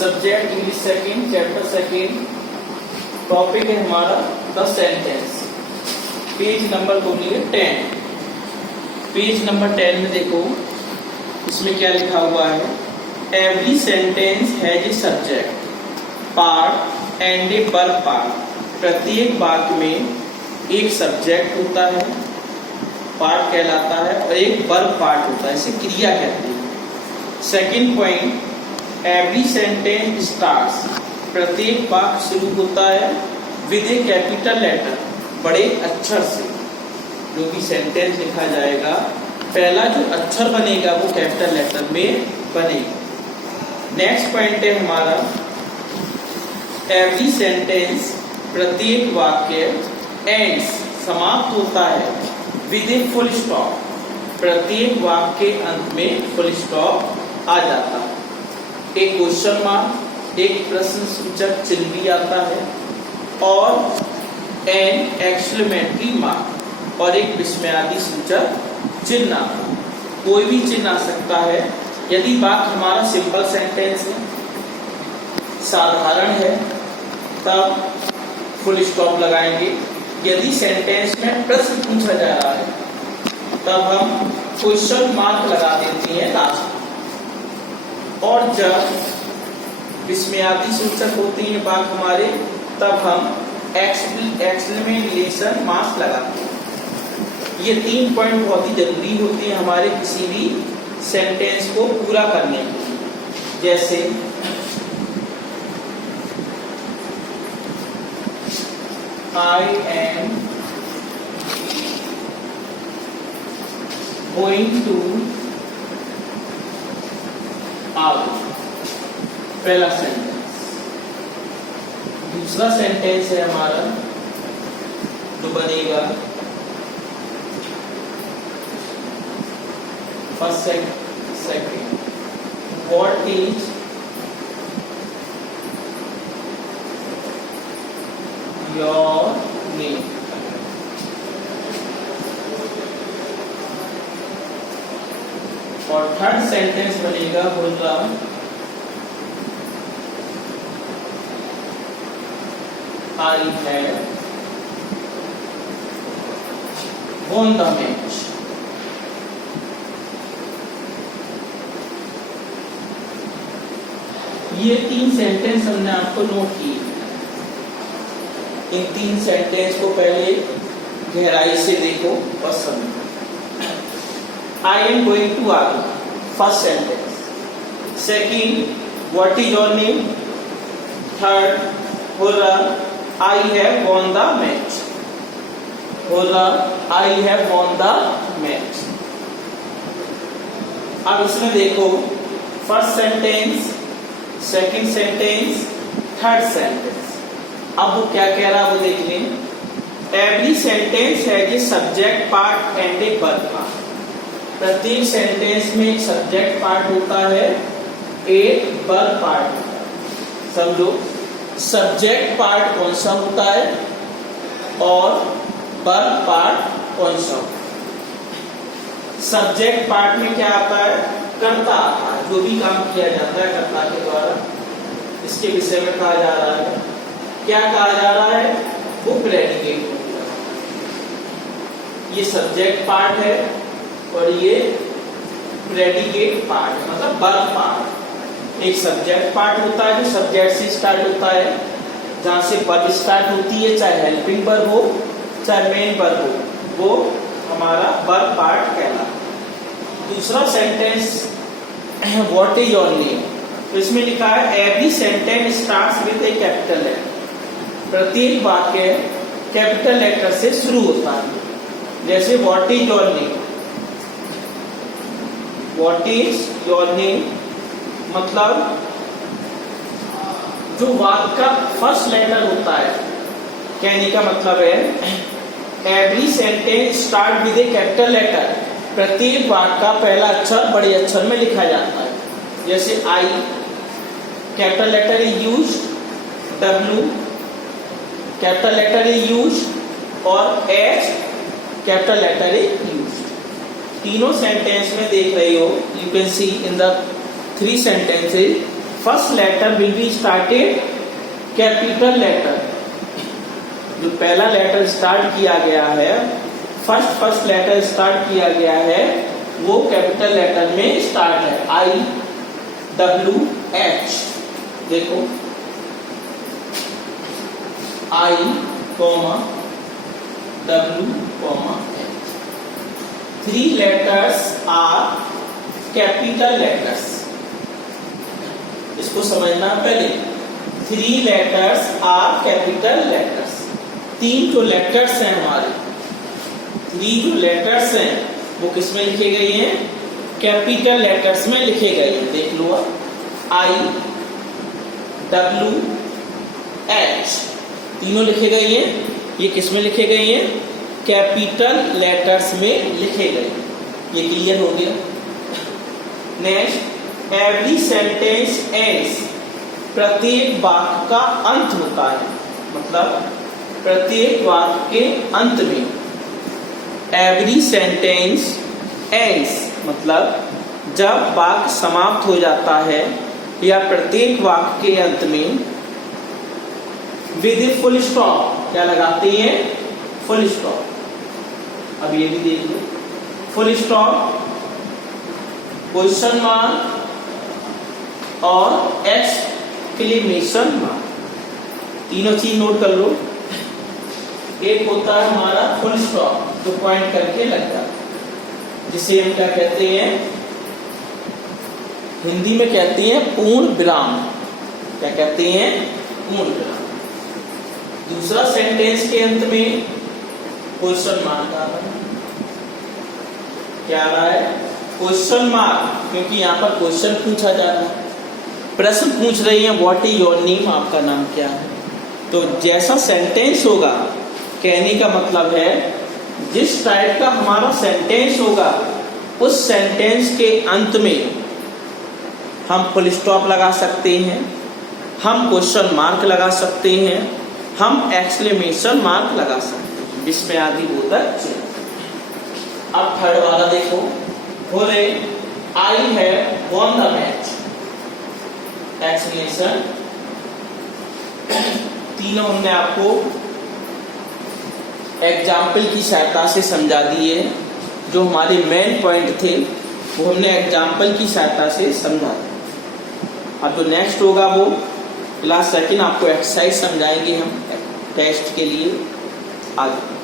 Subject English second, chapter second, topic है हमारा the sentence. Page number बोलिए 10। Page number 10 में देखो इसमें क्या लिखा हुआ है। Every sentence has a subject, part and a verb part. प्रत्येक वाक्य में एक सब्जेक्ट होता है, पार्ट कहलाता है, और एक वर्ब पार्ट होता है, इसे क्रिया कहते हैं। Second point, every sentence starts. प्रत्येक वाक्य शुरू होता है विद ए कैपिटल लेटर, बड़े अक्षर से। जो भी सेंटेंस लिखा जाएगा पहला जो अक्षर बनेगा वो कैपिटल लेटर में बनेगा। नेक्स्ट पॉइंट है हमारा, एवरी सेंटेंस, प्रत्येक वाक्य, एंड्स, समाप्त होता है विद ए फुल स्टॉप। प्रत्येक वाक्य के अंत में फुल स्टॉप आ जाता है। एक क्वेश्चन मार्क, एक प्रश्न सूचक चिन्ह भी आता है, और एन एक्सक्लेमेटरी मार्क, और एक विस्मयादि सूचक चिन्ह आता है। कोई भी चिन्ह आ सकता है। यदि वाक्य हमारा सिंपल सेंटेंस है, साधारण है, तब फुल स्टॉप लगाएंगे। यदि सेंटेंस में प्रश्न पूछा जा रहा है तब हम क्वेश्चन मार्क लगा देते हैं लास्ट में। और जब विस्मयादि सूचक होते हैं वाक्य हमारे, तब हम एक्सक्लेमेशन मार्क लगाते हैं। ये 3 पॉइंट बहुत ही जरूरी होते हैं हमारे किसी भी सेंटेंस को पूरा करने के लिए। जैसे I am going to out, पहला सेंटेंस। दूसरा सेंटेंस है हमारा जो बनेगा first second, what is your name. और थर्ड सेंटेंस बनेगा होगा I have won the match। ये 3 सेंटेंस हमने आपको नोट किए। इन 3 सेंटेंस को पहले गहराई से देखो और समझो। I am going to army, first sentence. Second, what is your name. Third, hurrah I have won the match. Hurrah I have won the match. अब इसमें देखो first sentence, second sentence, third sentence. अब वो क्या कह रहा है वो देख लें। Every sentence has a subject part and a verb part. प्रत्येक सेंटेंस में एक सब्जेक्ट पार्ट होता है, एक वर्ब पार्ट होता है। समझो, सब्जेक्ट पार्ट कौन सा होता है और वर्ब पार्ट कौन सा होता है। सब्जेक्ट पार्ट में क्या आता है, कर्ता आता है। जो भी काम किया जाता है कर्ता के द्वारा, इसके विषय में कहा जा रहा है। क्या कहा जा रहा है, वो प्रेडिकेट। ये सब्जेक्ट पार्ट है और ये प्रेडिकेट पार्ट है, मतलब वर्ब पार्ट। एक सब्जेक्ट पार्ट होता है जो सब्जेक्ट से स्टार्ट होता है, जहां से वर्ब स्टार्ट होती है, चाहे हेल्पिंग वर्ब हो चाहे मेन वर्ब हो, वो हमारा वर्ब पार्ट कहलाता है। दूसरा sentence, what is your name. तो इसमें लिखा है every sentence starts with a capital letter. प्रत्येक वाक्य कैपिटल लेटर से शुरू होता है। जैसे what is your name. What is your name मतलब जो वाक्य का फर्स्ट लेटर होता है, कहने का मतलब है every sentence start with a capital letter. प्रत्येक वाक्य का पहला अक्षर बड़े अक्षर में लिखा जाता है। जैसे I, capital letter is used, W capital letter is used, और H capital letter is used. तीनों सेंटेंस में देख रहे हो, you can see in the 3 sentences first letter will be started capital letter. जो पहला लेटर स्टार्ट किया गया है, फर्स्ट लेटर स्टार्ट किया गया है, वो कैपिटल लेटर में स्टार्ट है। IWH। देखो I, W, H। 3 letters are capital letters। इसको समझना पहले। 3 letters are capital letters। 3 जो लेटर्स हैं हमारे, 3 जो लेटर्स हैं वो किस में लिखे गए हैं? कैपिटल लेटर्स में लिखे गए हैं। देख लो, I, W, H तीनों लिखे गए हैं। ये किस में लिखे गए हैं? कैपिटल लेटर्स में लिखे गए। ये क्लियर हो गया। Next, every sentence ends. प्रत्येक वाक्य का अंत होता है, मतलब प्रत्येक वाक्य के अंत में। एवरी सेंटेंस एंड्स मतलब जब वाक्य समाप्त हो जाता है या प्रत्येक वाक्य के अंत में विद फुल स्टॉप क्या लगाते हैं? Full stop. अब ये भी देख लो, फुल स्टॉप, क्वेश्चन मार्क और एक्सक्लेमेशन मार्क, तीनों चीज नोट कर लो। एक होता है हमारा फुल स्टॉप जो पॉइंट करके लगता है, जिसे हम क्या कहते हैं? हिंदी में कहते हैं पूर्ण विराम। क्या कहते हैं? पूर्ण विराम। दूसरा, सेंटेंस के अंत में क्वेश्चन मार्क आ रहा है। क्या आ रहा है? क्वेश्चन मार्क, क्योंकि यहाँ पर क्वेश्चन पूछा जा रहा है, प्रश्न पूछ रही है, व्हाट इज योर नेम, आपका नाम क्या है। तो जैसा सेंटेंस होगा, कहने का मतलब है जिस टाइप का हमारा सेंटेंस होगा, उस सेंटेंस के अंत में हम फुल स्टॉप लगा सकते हैं, हम क्वेश्चन मार्क लगा सकते हैं, हम एक्सक्लेमेशन मार्क लगा सकते हैं, जिसमें आदि बोधक। अब थर्ड वाला देखो, बोले आई have won the match. Exclamation तीनों हमने आपको एग्जाम्पल की सहायता से समझा दिए। जो हमारे मेन पॉइंट थे वो हमने एग्जाम्पल की सहायता से समझा। अब जो नेक्स्ट होगा वो क्लास सेकंड आपको एक्सरसाइज समझाएंगे हम टेस्ट के लिए आगे।